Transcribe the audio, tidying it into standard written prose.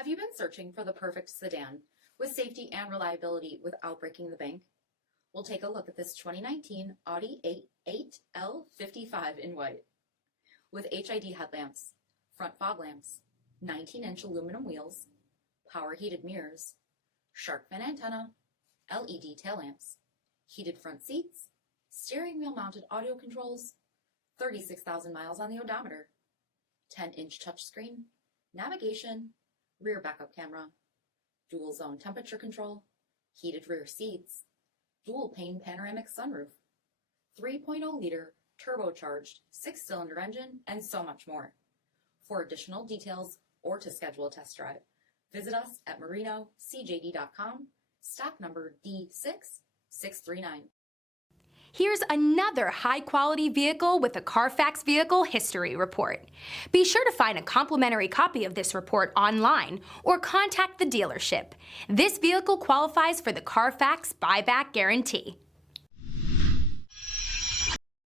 Have you been searching for the perfect sedan with safety and reliability without breaking the bank? We'll take a look at this 2019 Audi A8 L 55 in white. With HID headlamps, front fog lamps, 19-inch aluminum wheels, power heated mirrors, shark fin antenna, LED tail lamps, heated front seats, steering wheel mounted audio controls, 36,000 miles on the odometer, 10-inch touchscreen, navigation, rear backup camera, dual zone temperature control, heated rear seats, dual pane panoramic sunroof, 3.0-liter turbocharged 6-cylinder engine, and so much more. For additional details or to schedule a test drive, visit us at marinocjd.com, stock number D6639. Here's another high-quality vehicle with a CARFAX Vehicle History Report. Be sure to find a complimentary copy of this report online or contact the dealership. This vehicle qualifies for the CARFAX Buyback Guarantee.